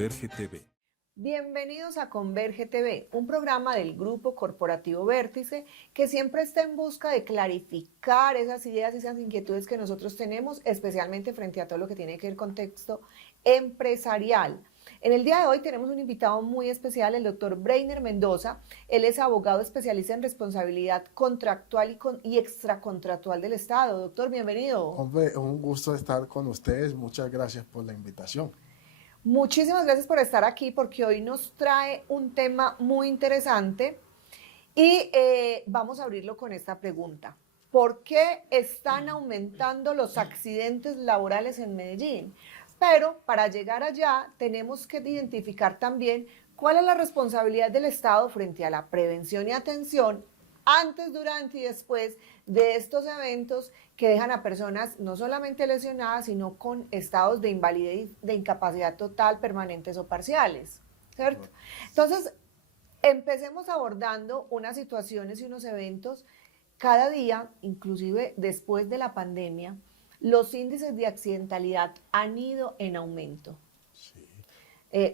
Converge TV. Bienvenidos a Converge TV, un programa del Grupo Corporativo Vértice que siempre está en busca de clarificar esas ideas y esas inquietudes que nosotros tenemos, especialmente frente a todo lo que tiene que ver con contexto empresarial. En el día de hoy tenemos un invitado muy especial, el doctor Breiner Mendoza. Él es abogado especialista en responsabilidad contractual y extracontractual del Estado. Doctor, bienvenido. Hombre, un gusto estar con ustedes. Muchas gracias por la invitación. Muchísimas gracias por estar aquí porque hoy nos trae un tema muy interesante y vamos a abrirlo con esta pregunta. ¿Por qué están aumentando los accidentes laborales en Medellín? Pero para llegar allá tenemos que identificar también cuál es la responsabilidad del Estado frente a la prevención y atención antes, durante y después de estos eventos que dejan a personas no solamente lesionadas, sino con estados de invalidez, de incapacidad total, permanentes o parciales, ¿cierto? Entonces, empecemos abordando unas situaciones y unos eventos. Cada día, inclusive después de la pandemia, los índices de accidentalidad han ido en aumento. Sí.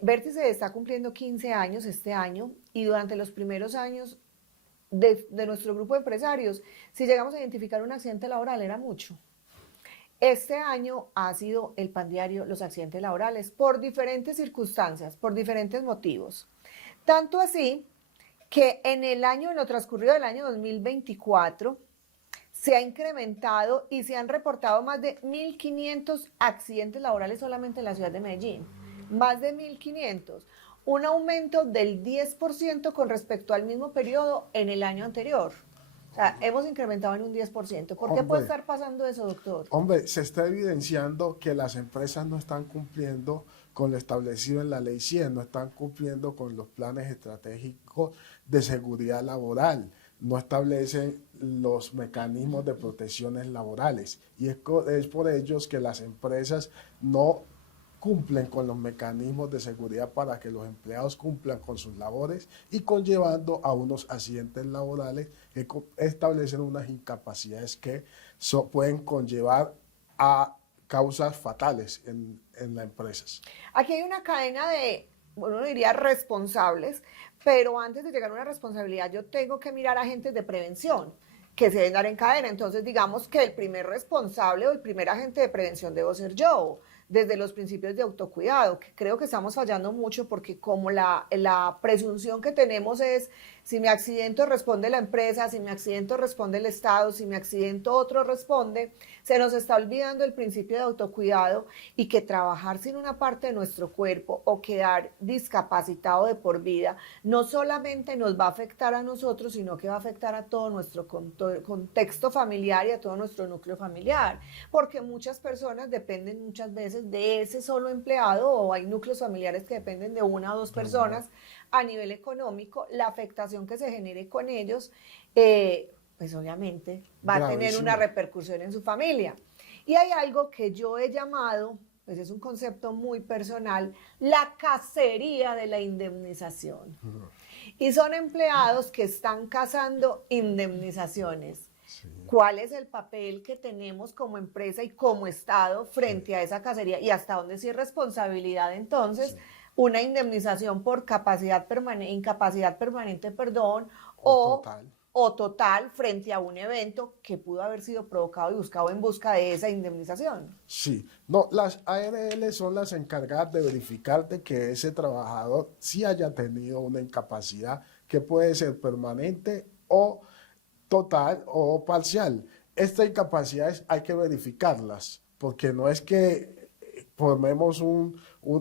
Vértice está cumpliendo 15 años este año y durante los primeros años de nuestro grupo de empresarios, si llegamos a identificar un accidente laboral era mucho. Este año ha sido el pan diario los accidentes laborales por diferentes circunstancias, por diferentes motivos. Tanto así que en lo transcurrido del año 2024, se ha incrementado y se han reportado más de 1.500 accidentes laborales solamente en la ciudad de Medellín. Más de 1.500. Un aumento del 10% con respecto al mismo periodo en el año anterior. O sea, hemos incrementado en un 10%. ¿Por qué puede estar pasando eso, doctor? Hombre, se está evidenciando que las empresas no están cumpliendo con lo establecido en la Ley 100, no están cumpliendo con los planes estratégicos de seguridad laboral, no establecen los mecanismos de protecciones laborales. Y es por ellos que las empresas no cumplen con los mecanismos de seguridad para que los empleados cumplan con sus labores y conllevando a unos accidentes laborales que establecen unas incapacidades que pueden conllevar a causas fatales en las empresas. Aquí hay una cadena de, bueno, uno diría responsables, pero antes de llegar a una responsabilidad yo tengo que mirar agentes de prevención que se deben dar en cadena. Entonces digamos que el primer responsable o el primer agente de prevención debo ser yo, desde los principios de autocuidado, que creo que estamos fallando mucho porque como la presunción que tenemos es si me accidento responde la empresa, si me accidento responde el Estado, si me accidento otro responde, se nos está olvidando el principio de autocuidado y que trabajar sin una parte de nuestro cuerpo o quedar discapacitado de por vida no solamente nos va a afectar a nosotros, sino que va a afectar a todo nuestro contexto familiar y a todo nuestro núcleo familiar, porque muchas personas dependen muchas veces de ese solo empleado o hay núcleos familiares que dependen de una o dos personas a nivel económico, la afectación que se genere con ellos, pues obviamente va a tener una repercusión en su familia. Y hay algo que yo he llamado, pues es un concepto muy personal, la cacería de la indemnización. Y son empleados que están cazando indemnizaciones. Sí. ¿Cuál es el papel que tenemos como empresa y como Estado frente a esa cacería? ¿Y hasta dónde sí es responsabilidad entonces una indemnización por incapacidad permanente, o total frente a un evento que pudo haber sido provocado y buscado en busca de esa indemnización? Sí, no, las ARL son las encargadas de verificar de que ese trabajador sí haya tenido una incapacidad que puede ser permanente o total o parcial. Estas incapacidades hay que verificarlas, porque no es que formemos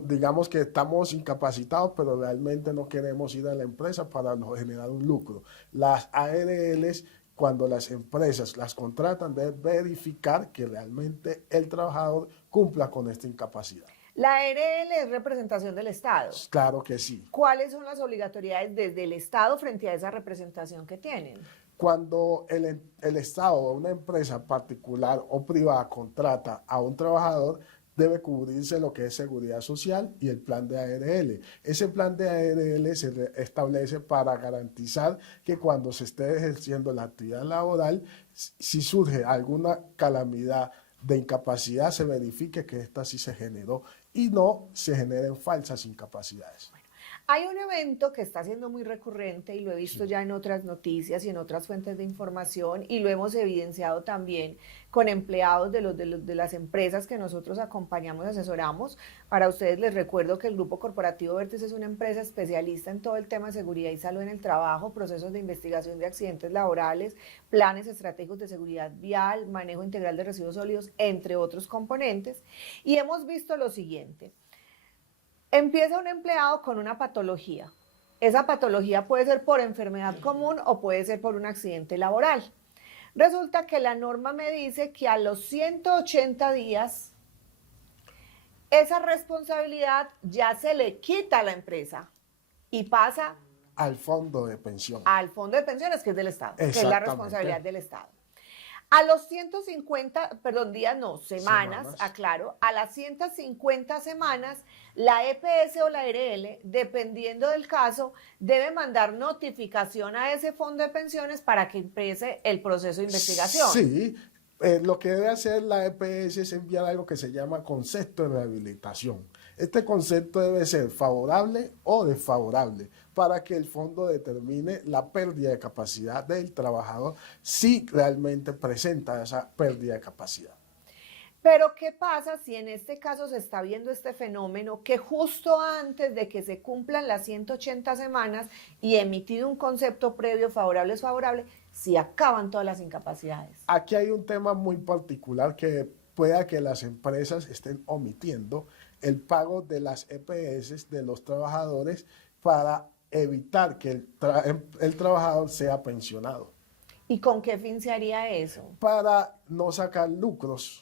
digamos que estamos incapacitados, pero realmente no queremos ir a la empresa para generar un lucro. Las ARLs, cuando las empresas las contratan, deben verificar que realmente el trabajador cumpla con esta incapacidad. La ARL es representación del Estado. Claro que sí. ¿Cuáles son las obligatoriedades desde el Estado frente a esa representación que tienen? Cuando el Estado o una empresa particular o privada contrata a un trabajador, debe cubrirse lo que es seguridad social y el plan de ARL. Ese plan de ARL se establece para garantizar que cuando se esté ejerciendo la actividad laboral, si surge alguna calamidad de incapacidad, se verifique que esta sí se generó y no se generen falsas incapacidades. Hay un evento que está siendo muy recurrente y lo he visto ya en otras noticias y en otras fuentes de información y lo hemos evidenciado también con empleados de las empresas que nosotros acompañamos y asesoramos. Para ustedes les recuerdo que el Grupo Corporativo Vértice es una empresa especialista en todo el tema de seguridad y salud en el trabajo, procesos de investigación de accidentes laborales, planes estratégicos de seguridad vial, manejo integral de residuos sólidos, entre otros componentes. Y hemos visto lo siguiente. Empieza un empleado con una patología. Esa patología puede ser por enfermedad común o puede ser por un accidente laboral. Resulta que la norma me dice que a los 180 días esa responsabilidad ya se le quita a la empresa y pasa al fondo de pensión. Al fondo de pensiones, que es del Estado, que es la responsabilidad del Estado. A los 150, perdón, días no, semanas, aclaro, a las 150 semanas, la EPS o la ERL, dependiendo del caso, debe mandar notificación a ese fondo de pensiones para que empiece el proceso de investigación. Sí, lo que debe hacer la EPS es enviar algo que se llama concepto de rehabilitación. Este concepto debe ser favorable o desfavorable para que el fondo determine la pérdida de capacidad del trabajador si realmente presenta esa pérdida de capacidad. Pero ¿qué pasa si en este caso se está viendo este fenómeno que justo antes de que se cumplan las 180 semanas y emitido un concepto previo favorable o desfavorable, se acaban todas las incapacidades? Aquí hay un tema muy particular que pueda que las empresas estén omitiendo el pago de las EPS de los trabajadores para evitar que el trabajador sea pensionado. ¿Y con qué fin se haría eso? Para no sacar lucros,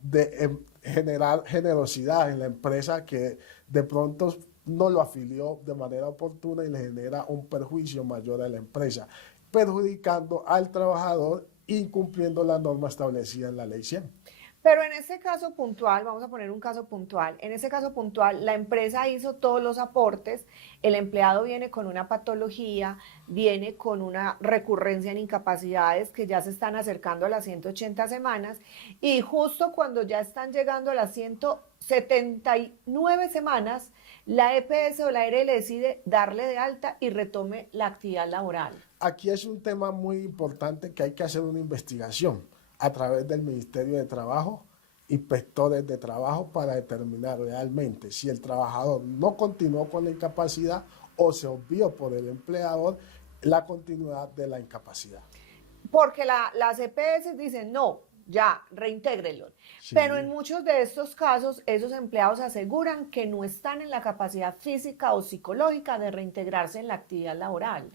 de generar generosidad en la empresa que de pronto no lo afilió de manera oportuna y le genera un perjuicio mayor a la empresa, perjudicando al trabajador, incumpliendo la norma establecida en la Ley 100. Pero en este caso puntual, vamos a poner un caso puntual, en ese caso puntual la empresa hizo todos los aportes, el empleado viene con una patología, viene con una recurrencia en incapacidades que ya se están acercando a las 180 semanas y justo cuando ya están llegando a las 179 semanas, la EPS o la ERL decide darle de alta y retome la actividad laboral. Aquí es un tema muy importante que hay que hacer una investigación a través del Ministerio de Trabajo, inspectores de trabajo, para determinar realmente si el trabajador no continuó con la incapacidad o se obvió por el empleador la continuidad de la incapacidad. Porque las EPS dicen, no, ya, reintégrelo. Sí. Pero en muchos de estos casos, esos empleados aseguran que no están en la capacidad física o psicológica de reintegrarse en la actividad laboral.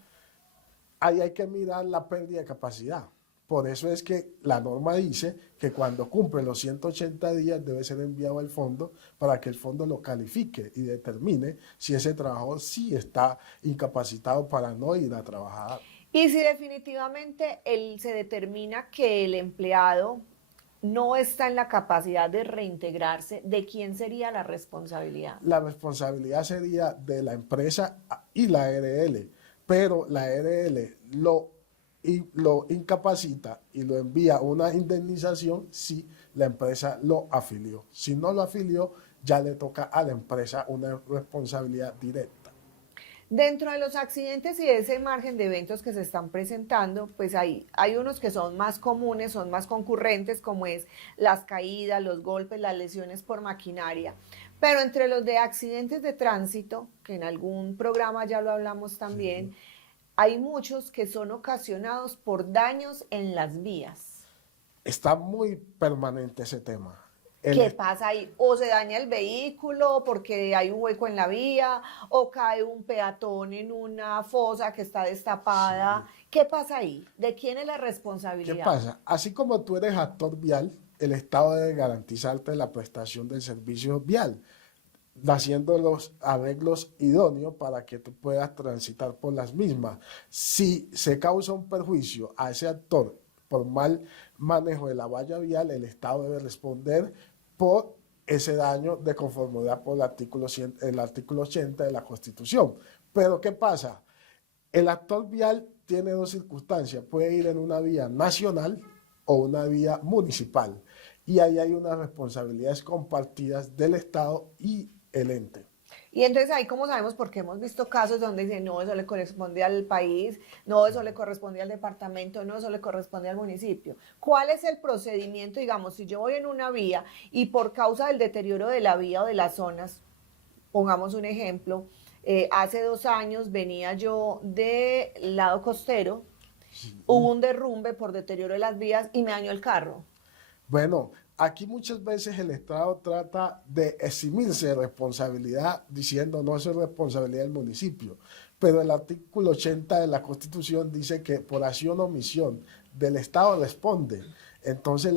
Ahí hay que mirar la pérdida de capacidad. Por eso es que la norma dice que cuando cumplen los 180 días debe ser enviado al fondo para que el fondo lo califique y determine si ese trabajador sí está incapacitado para no ir a trabajar. Y si definitivamente se determina que el empleado no está en la capacidad de reintegrarse, ¿de quién sería la responsabilidad? La responsabilidad sería de la empresa y la ARL, pero la ARL lo incapacita y lo envía a una indemnización si la empresa lo afilió. Si no lo afilió, ya le toca a la empresa una responsabilidad directa. Dentro de los accidentes y de ese margen de eventos que se están presentando, pues hay unos que son más comunes, son más concurrentes, como es las caídas, los golpes, las lesiones por maquinaria. Pero entre los de accidentes de tránsito, que en algún programa ya lo hablamos también, sí, hay muchos que son ocasionados por daños en las vías. Está muy permanente ese tema. ¿Qué pasa ahí? O se daña el vehículo porque hay un hueco en la vía, o cae un peatón en una fosa que está destapada. Sí. ¿Qué pasa ahí? ¿De quién es la responsabilidad? ¿Qué pasa? Así como tú eres actor vial, el Estado debe garantizarte la prestación del servicio vial, haciendo los arreglos idóneos para que tú puedas transitar por las mismas. Si se causa un perjuicio a ese actor por mal manejo de la valla vial, el Estado debe responder por ese daño de conformidad por el artículo 80 de la Constitución. Pero ¿qué pasa? El actor vial tiene dos circunstancias, puede ir en una vía nacional o una vía municipal. y ahí hay unas responsabilidades compartidas del Estado y el ente. Y entonces ahí cómo sabemos, porque hemos visto casos donde dicen, no, eso le corresponde al país, no, eso le corresponde al departamento, no, eso le corresponde al municipio. ¿Cuál es el procedimiento, digamos, si yo voy en una vía y por causa del deterioro de la vía o de las zonas, pongamos un ejemplo, hace 2 años venía yo del lado costero, hubo un derrumbe por deterioro de las vías y me dañó el carro? Bueno, aquí muchas veces el Estado trata de eximirse de responsabilidad diciendo no, eso es responsabilidad del municipio, pero el artículo 80 de la Constitución dice que por acción o omisión del Estado responde. Entonces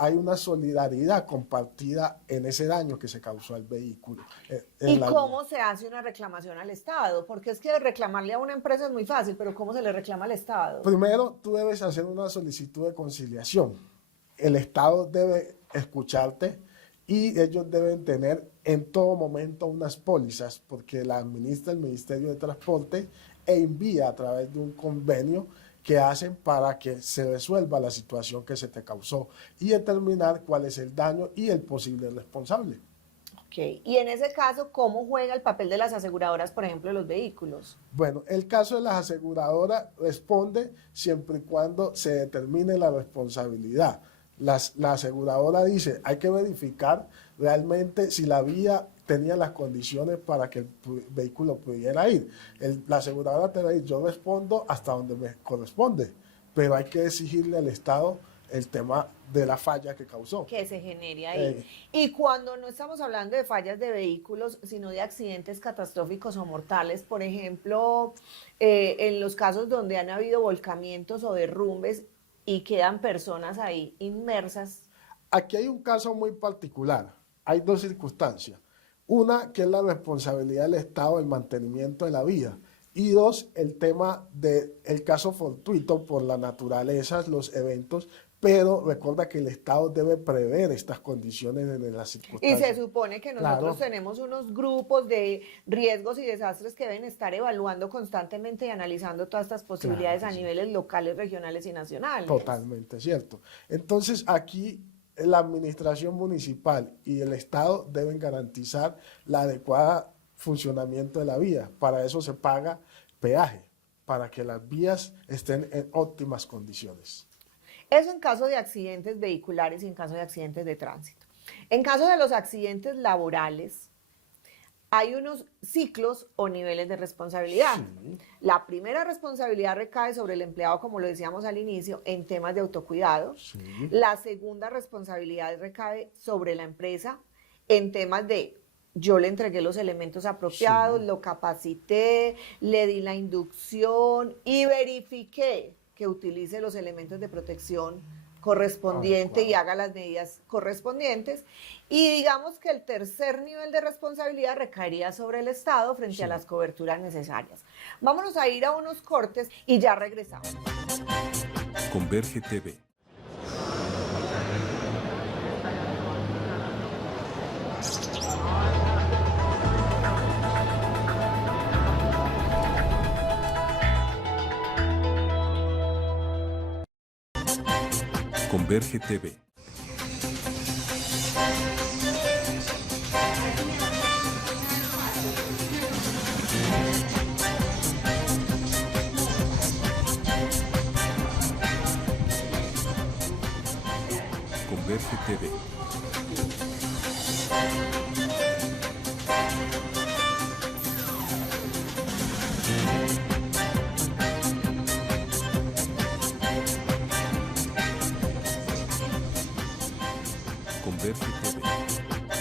hay una solidaridad compartida en ese daño que se causó al vehículo. ¿Y cómo se hace una reclamación al Estado? Porque es que reclamarle a una empresa es muy fácil, pero ¿cómo se le reclama al Estado? Primero, tú debes hacer una solicitud de conciliación. El Estado debe escucharte y ellos deben tener en todo momento unas pólizas, porque la administra el Ministerio de Transporte e envía a través de un convenio que hacen para que se resuelva la situación que se te causó y determinar cuál es el daño y el posible responsable. Ok, y en ese caso, ¿cómo juega el papel de las aseguradoras, por ejemplo, de los vehículos? Bueno, el caso de las aseguradoras responde siempre y cuando se determine la responsabilidad. La aseguradora dice, hay que verificar realmente si la vía tenía las condiciones para que el vehículo pudiera ir. La aseguradora te va a decir, yo respondo hasta donde me corresponde, pero hay que exigirle al Estado el tema de la falla que causó. Que se genere ahí. Y cuando no estamos hablando de fallas de vehículos, sino de accidentes catastróficos o mortales, por ejemplo, en los casos donde han habido volcamientos o derrumbes y quedan personas ahí inmersas. Aquí hay un caso muy particular. Hay dos circunstancias. Una, que es la responsabilidad del Estado del mantenimiento de la vía. Y dos, el tema del caso fortuito por la naturaleza, los eventos, pero recuerda que el Estado debe prever estas condiciones en las circunstancias. Y se supone que nosotros tenemos unos grupos de riesgos y desastres que deben estar evaluando constantemente y analizando todas estas posibilidades a niveles locales, regionales y nacionales. Totalmente cierto. Entonces aquí la administración municipal y el Estado deben garantizar la adecuada funcionamiento de la vía. Para eso se paga peaje, para que las vías estén en óptimas condiciones. Eso en caso de accidentes vehiculares y en caso de accidentes de tránsito. En caso de los accidentes laborales, hay unos ciclos o niveles de responsabilidad. Sí. La primera responsabilidad recae sobre el empleado, como lo decíamos al inicio, en temas de autocuidado. Sí. La segunda responsabilidad recae sobre la empresa en temas de yo le entregué los elementos apropiados, sí, lo capacité, le di la inducción y verifiqué que utilice los elementos de protección correspondiente y haga las medidas correspondientes. Y digamos que el tercer nivel de responsabilidad recaería sobre el Estado frente a las coberturas necesarias. Vámonos a ir a unos cortes y ya regresamos. Converge TV. Converge TV. Converge TV.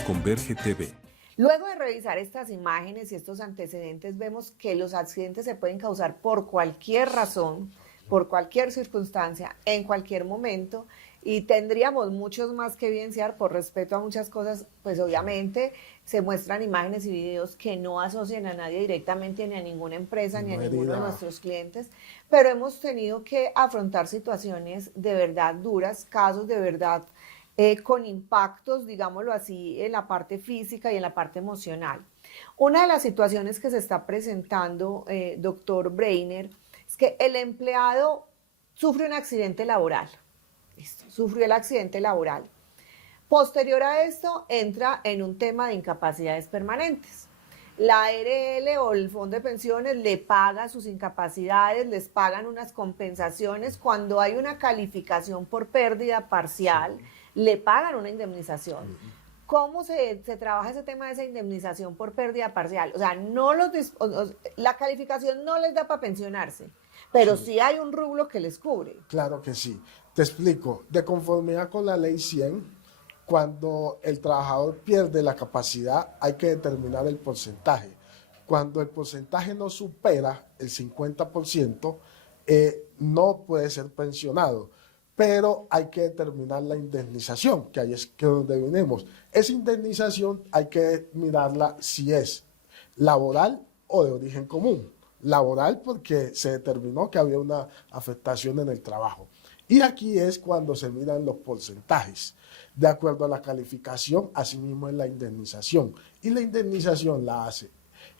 Converge TV. Luego de revisar estas imágenes y estos antecedentes, vemos que los accidentes se pueden causar por cualquier razón, por cualquier circunstancia, en cualquier momento, y tendríamos muchos más que evidenciar por respeto a muchas cosas. Pues obviamente se muestran imágenes y videos que no asocian a nadie directamente, ni a ninguna empresa, ni a ninguno de nuestros clientes, pero hemos tenido que afrontar situaciones de verdad duras, casos de verdad con impactos, digámoslo así, en la parte física y en la parte emocional. Una de las situaciones que se está presentando, doctor Breiner, es que el empleado sufre un accidente laboral. Listo, sufrió el accidente laboral. Posterior a esto, entra en un tema de incapacidades permanentes. La ARL o el Fondo de Pensiones le paga sus incapacidades, les pagan unas compensaciones. Cuando hay una calificación por pérdida parcial, le pagan una indemnización. ¿Cómo se trabaja ese tema de esa indemnización por pérdida parcial? O sea, la calificación no les da para pensionarse, pero sí hay un rublo que les cubre. Claro que sí. Te explico. De conformidad con la ley 100, cuando el trabajador pierde la capacidad, hay que determinar el porcentaje. Cuando el porcentaje no supera el 50%, no puede ser pensionado. Pero hay que determinar la indemnización, que ahí es que donde venimos. Esa indemnización hay que mirarla si es laboral o de origen común. Laboral porque se determinó que había una afectación en el trabajo. Y aquí es cuando se miran los porcentajes. De acuerdo a la calificación, asimismo es la indemnización. Y la indemnización la hace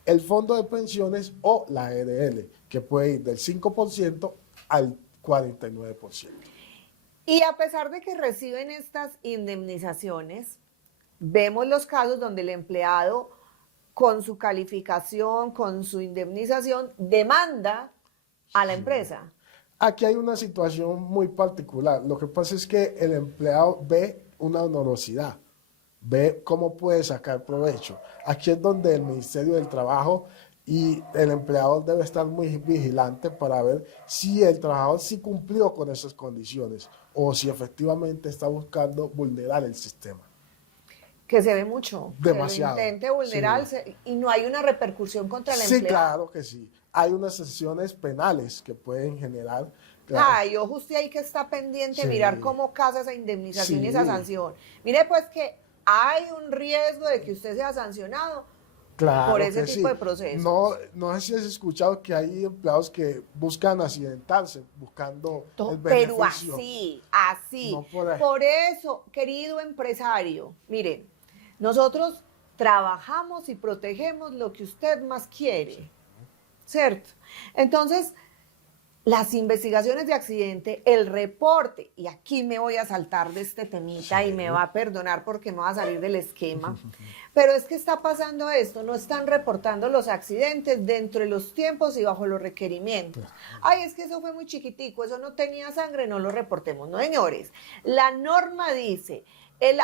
el Fondo de Pensiones o la ARL, que puede ir del 5% al 49%. Y a pesar de que reciben estas indemnizaciones, vemos los casos donde el empleado, con su calificación, con su indemnización, demanda a la empresa. Aquí hay una situación muy particular. Lo que pasa es que el empleado ve una onerosidad, ve cómo puede sacar provecho. Aquí es donde el Ministerio del Trabajo y el empleador debe estar muy vigilante para ver si el trabajador sí cumplió con esas condiciones o si efectivamente está buscando vulnerar el sistema. Que se ve mucho. Demasiado. Que lo intente vulnerar, sí. Y no hay una repercusión contra el empleado. Sí, claro que sí. Hay unas sanciones penales que pueden generar. Claro. Ay, ojo usted ahí que está pendiente de mirar cómo casa esa indemnización y esa sanción. Mire pues que hay un riesgo de que usted sea sancionado por ese tipo de procesos. No sé si has escuchado que hay empleados que buscan accidentarse, buscando el beneficio. Pero así. No por eso, querido empresario, mire, nosotros trabajamos y protegemos lo que usted más quiere, ¿cierto? Entonces, las investigaciones de accidente, el reporte, y aquí me voy a saltar de este temita y me va a perdonar porque me va a salir del esquema, pero es que está pasando esto, no están reportando los accidentes dentro de los tiempos y bajo los requerimientos. Ay, es que eso fue muy chiquitico, eso no tenía sangre, no lo reportemos. No, señores, la norma dice...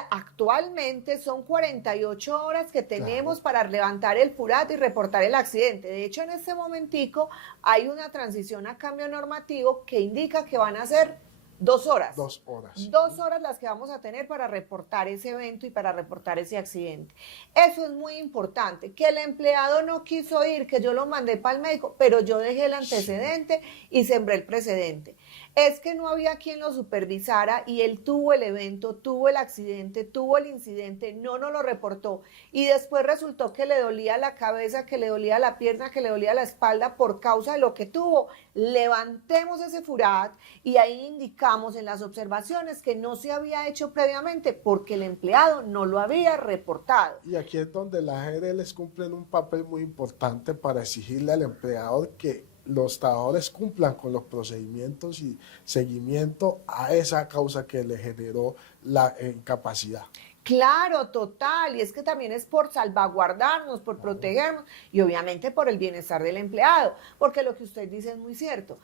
Actualmente son 48 horas que tenemos para levantar el furato y reportar el accidente. De hecho, en este momentico hay una transición a cambio normativo que indica que van a ser 2 horas. 2 horas. 2 horas las que vamos a tener para reportar ese evento y para reportar ese accidente. Eso es muy importante, que el empleado no quiso ir, que yo lo mandé para el médico, pero yo dejé el antecedente y sembré el precedente. Es que no había quien lo supervisara y él tuvo el evento, tuvo el accidente, tuvo el incidente, no nos lo reportó y después resultó que le dolía la cabeza, que le dolía la pierna, que le dolía la espalda por causa de lo que tuvo. Levantemos ese furat y ahí indicamos en las observaciones que no se había hecho previamente porque el empleado no lo había reportado. Y aquí es donde las ARLs cumplen un papel muy importante para exigirle al empleador que los trabajadores cumplan con los procedimientos y seguimiento a esa causa que le generó la incapacidad. Claro, total, y es que también es por salvaguardarnos, por protegernos y obviamente por el bienestar del empleado, porque lo que usted dice es muy cierto.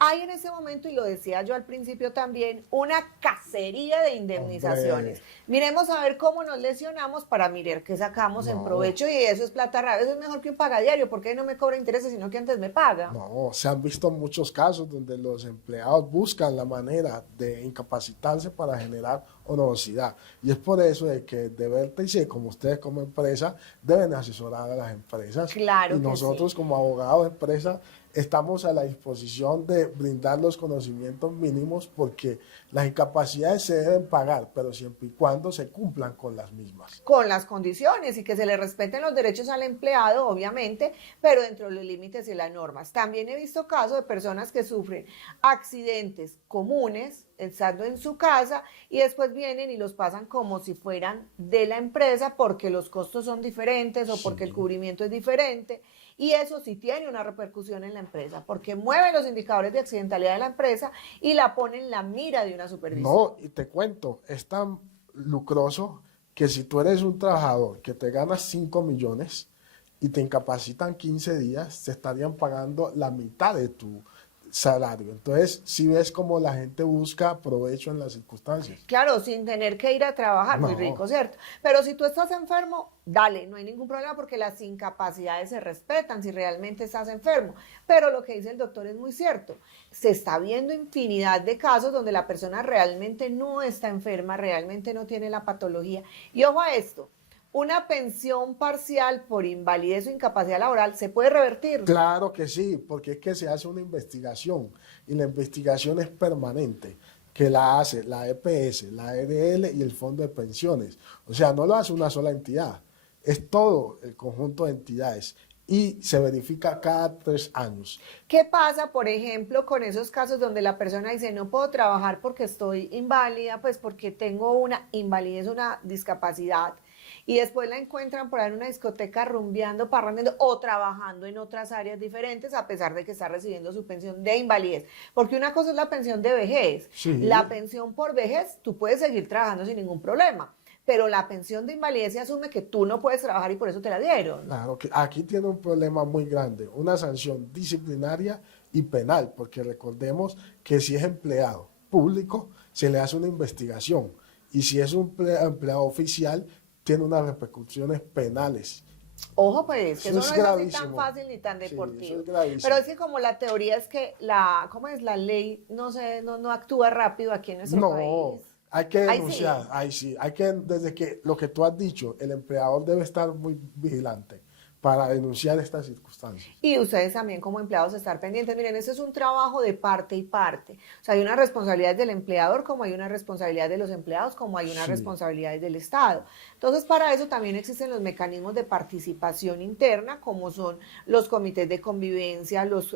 Hay en ese momento, y lo decía yo al principio también, una cacería de indemnizaciones. Miremos a ver cómo nos lesionamos para mirar qué sacamos en provecho y eso es plata rara. Eso es mejor que un pagadiario, porque no me cobra intereses, sino que antes me paga. No, se han visto muchos casos donde los empleados buscan la manera de incapacitarse para generar onerosidad. Y es por eso de que de Vértice, como ustedes como empresa, deben asesorar a las empresas. Claro. Y nosotros como abogados de empresa estamos a la disposición de brindar los conocimientos mínimos porque las incapacidades se deben pagar, pero siempre y cuando se cumplan con las mismas. Con las condiciones y que se le respeten los derechos al empleado, obviamente, pero dentro de los límites y las normas. También he visto casos de personas que sufren accidentes comunes estando en su casa y después vienen y los pasan como si fueran de la empresa porque los costos son diferentes o porque el cubrimiento es diferente. Y eso sí tiene una repercusión en la empresa, porque mueve los indicadores de accidentalidad de la empresa y la pone en la mira de una supervisión. No, y te cuento, lucroso que si tú eres un trabajador que te ganas 5 millones y te incapacitan 15 días, te estarían pagando la mitad de tu salario. Entonces, si ves cómo la gente busca provecho en las circunstancias. Claro, sin tener que ir a trabajar, muy No. rico, ¿cierto? Pero si tú estás enfermo, dale, no hay ningún problema porque las incapacidades se respetan si realmente estás enfermo. Pero lo que dice el doctor es muy cierto. Se está viendo infinidad de casos donde la persona realmente no está enferma, realmente no tiene la patología. Y ojo a esto, una pensión parcial por invalidez o incapacidad laboral se puede revertir. Claro que sí, porque es que se hace una investigación y la investigación es permanente, que la hace la EPS, la EDL y el Fondo de Pensiones. O sea, no lo hace una sola entidad, es todo el conjunto de entidades y se verifica cada 3 años. ¿Qué pasa, por ejemplo, con esos casos donde la persona dice no puedo trabajar porque estoy inválida, pues porque tengo una invalidez, una discapacidad? Y después la encuentran por ahí en una discoteca rumbeando, parrandeando o trabajando en otras áreas diferentes a pesar de que está recibiendo su pensión de invalidez. Porque una cosa es la pensión de vejez. Sí. La pensión por vejez, tú puedes seguir trabajando sin ningún problema. Pero la pensión de invalidez se asume que tú no puedes trabajar y por eso te la dieron. Claro que aquí tiene un problema muy grande, una sanción disciplinaria y penal, porque recordemos que si es empleado público, se le hace una investigación y si es un empleado oficial, tiene unas repercusiones penales. Ojo, pues, que eso Eso no es es así tan gravísimo. fácil ni tan Sí, deportivo. eso es gravísimo. Pero es que como la teoría es que ¿cómo es? La ley no actúa rápido aquí en nuestro No, país. hay que Ahí denunciar, sí. ahí sí, hay que, desde que lo que tú has dicho, el empleador debe estar muy vigilante para denunciar estas circunstancias. Y ustedes también como empleados estar pendientes. Miren, ese es un trabajo de parte y parte. O sea, hay una responsabilidad del empleador, como hay una responsabilidad de los empleados, como hay una Sí. responsabilidad del Estado. Entonces, para eso también existen los mecanismos de participación interna, como son los comités de convivencia, los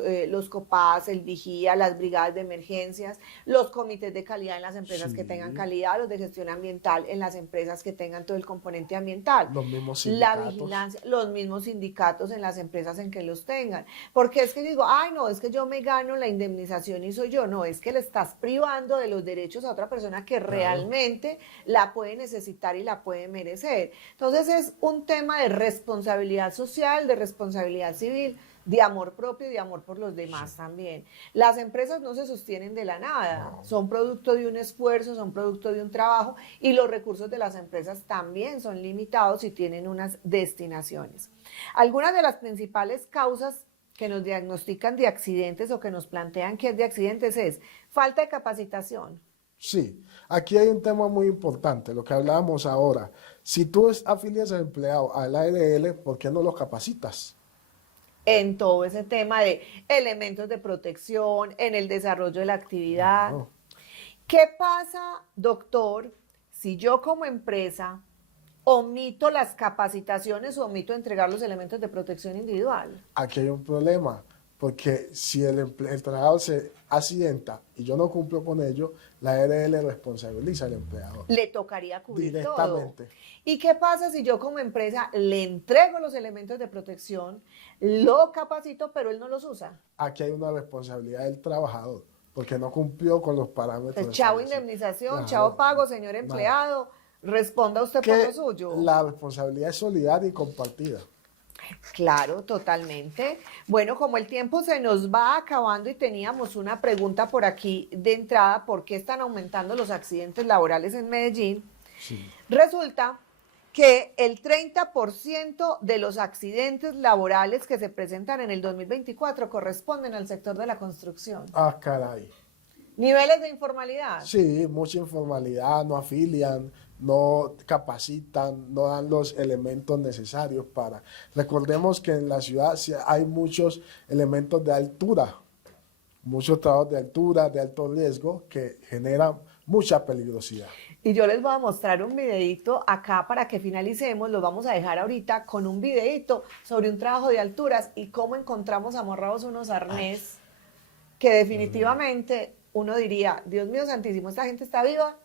COPAS, el vigía, las brigadas de emergencias, los comités de calidad en las empresas que Sí. tengan calidad, los de gestión ambiental en las empresas que tengan todo el componente ambiental. Los mismos La sindicatos. vigilancia, los mismos sindicatos en las empresas en que los tengan. Porque es que digo, ay, no, es que yo me gano la indemnización y soy yo. No, es que le estás privando de los derechos a otra persona que realmente la puede necesitar y la puede merecer. Entonces es un tema de responsabilidad social, de responsabilidad civil, de amor propio y de amor por los demás también. Las empresas no se sostienen de la nada, son producto de un esfuerzo, son producto de un trabajo y los recursos de las empresas también son limitados y tienen unas destinaciones. Algunas de las principales causas que nos diagnostican de accidentes o que nos plantean que es de accidentes es falta de capacitación. Sí, aquí hay un tema muy importante, lo que hablábamos ahora. Si tú afilias al empleado a la ADL, ¿por qué no los capacitas? En todo ese tema de elementos de protección, en el desarrollo de la actividad. No. ¿Qué pasa, doctor, si yo como empresa omito las capacitaciones o omito entregar los elementos de protección individual? Aquí hay un problema, porque si el trabajador se accidenta y yo no cumplo con ello, la ADL responsabiliza al empleador. Le tocaría cubrir Directamente. todo. ¿Y qué pasa si yo como empresa le entrego los elementos de protección, lo capacito, pero él no los usa? Aquí hay una responsabilidad del trabajador, porque no cumplió con los parámetros. Entonces, chao establecidos. indemnización, Claro. chao pago, señor empleado, responda usted por Que lo suyo. la responsabilidad es solidaria y compartida. Claro, totalmente. Bueno, como el tiempo se nos va acabando y teníamos una pregunta por aquí de entrada, ¿por qué están aumentando los accidentes laborales en Medellín? Sí. Resulta que el 30% de los accidentes laborales que se presentan en el 2024 corresponden al sector de la construcción. Ah, caray. Niveles de informalidad. Sí, mucha informalidad, no afilian, no capacitan, no dan los elementos necesarios para. Recordemos que en la ciudad hay muchos elementos de altura, muchos trabajos de altura, de alto riesgo, que generan mucha peligrosidad. Y yo les voy a mostrar un videito acá para que finalicemos, lo vamos a dejar ahorita con un videito sobre un trabajo de alturas y cómo encontramos amarrados unos arnés que definitivamente uno diría, Dios mío santísimo, esta gente está viva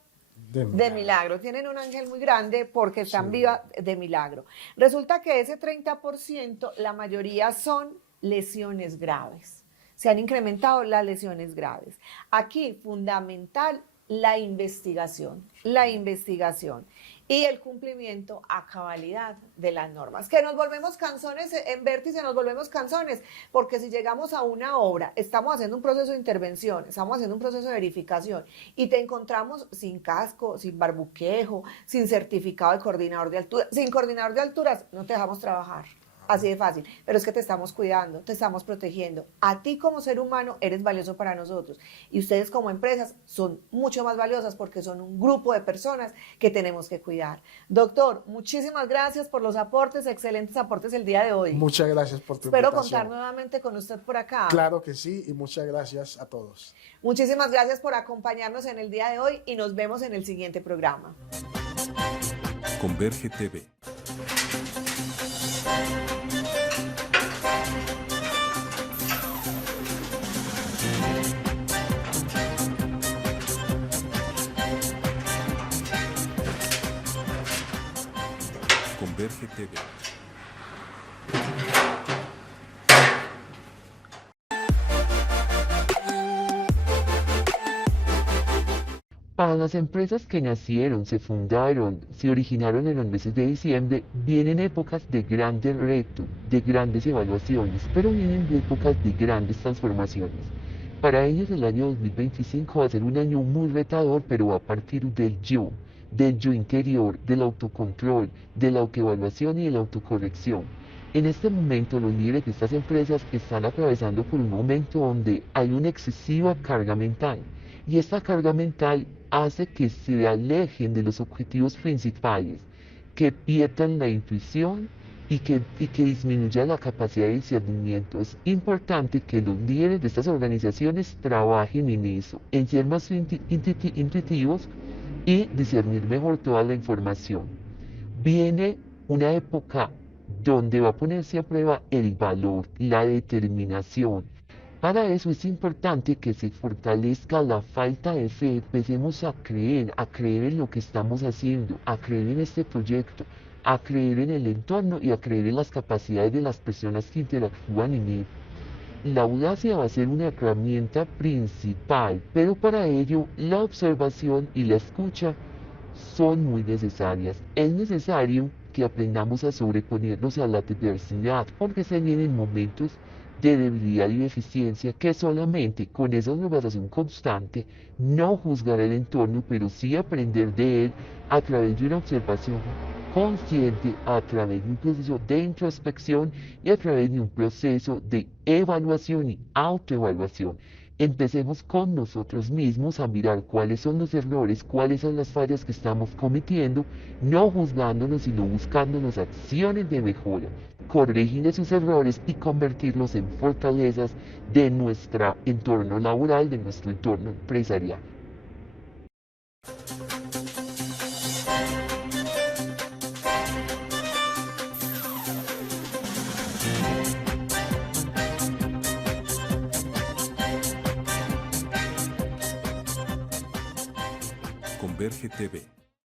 de milagro. Tienen un ángel muy grande porque están Sí. vivas de milagro. Resulta que ese 30%, la mayoría son lesiones graves. Se han incrementado las lesiones graves. Aquí, fundamental, la investigación y el cumplimiento a cabalidad de las normas. Que nos volvemos canzones, en Vértice nos volvemos canzones, porque si llegamos a una obra, estamos haciendo un proceso de intervención, estamos haciendo un proceso de verificación y te encontramos sin casco, sin barbuquejo, sin certificado de coordinador de altura, sin coordinador de alturas, no te dejamos trabajar. Así de fácil, pero es que te estamos cuidando, te estamos protegiendo. A ti como ser humano eres valioso para nosotros y ustedes como empresas son mucho más valiosas porque son un grupo de personas que tenemos que cuidar. Doctor, muchísimas gracias por los aportes, excelentes aportes el día de hoy. Muchas gracias por tu Espero invitación. contar nuevamente con usted por acá. Claro que sí, y muchas gracias a todos. Muchísimas gracias por acompañarnos en el día de hoy y nos vemos en el siguiente programa. Converge TV. Converge TV. Para las empresas que nacieron, se fundaron, se originaron en los meses de diciembre, vienen épocas de grandes retos, de grandes evaluaciones, pero vienen épocas de grandes transformaciones. Para ellos el año 2025 va a ser un año muy retador, pero a partir del yo interior, del autocontrol, de la autoevaluación y de la autocorrección. En este momento los líderes de estas empresas están atravesando por un momento donde hay una excesiva carga mental. Y esta carga mental hace que se alejen de los objetivos principales, que pierdan la intuición y que disminuya la capacidad de discernimiento. Es importante que los líderes de estas organizaciones trabajen en eso, en ser más intuitivos y discernir mejor toda la información. Viene una época donde va a ponerse a prueba el valor, la determinación. Para eso es importante que se fortalezca la falta de fe, empecemos a creer en lo que estamos haciendo, a creer en este proyecto, a creer en el entorno y a creer en las capacidades de las personas que interactúan en él. La audacia va a ser una herramienta principal, pero para ello la observación y la escucha son muy necesarias. Es necesario que aprendamos a sobreponernos a la adversidad, porque se vienen momentos de debilidad y deficiencia que solamente con esa observación constante, no juzgar el entorno, pero sí aprender de él a través de una observación consciente, a través de un proceso de introspección y a través de un proceso de evaluación y autoevaluación. Empecemos con nosotros mismos a mirar cuáles son los errores, cuáles son las fallas que estamos cometiendo, no juzgándonos, sino buscándonos acciones de mejora, corregir esos errores y convertirlos en fortalezas de nuestro entorno laboral, de nuestro entorno empresarial. Converge TV.